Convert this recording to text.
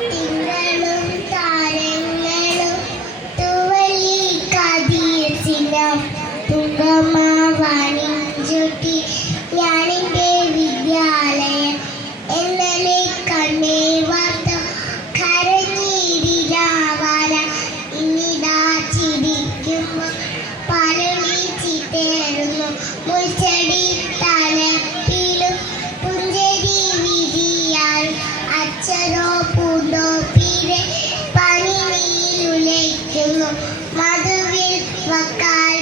തിങ്കളും താരങ്ങളും തുവലി കതിർച്ചിനം തുങ്കമാവാണി ചുറ്റി ഞാനിൻ്റെ വിദ്യാലയം എന്നലെ കണ്ണേ വാർത്ത കരഞ്ഞിരിലാവാല ഇനിതാ ചിരിക്കുമ്പോൾ പരളിച്ചിട്ടേറുന്നു മുൾച്ചെടി തലപ്പിലും പുഞ്ചരി വിരിയാൽ അച്ഛനോ പൂണ്ടോ പിരെ പനിനീലുലയ്ക്കുന്നു മധുവിൽ വക്കാൽ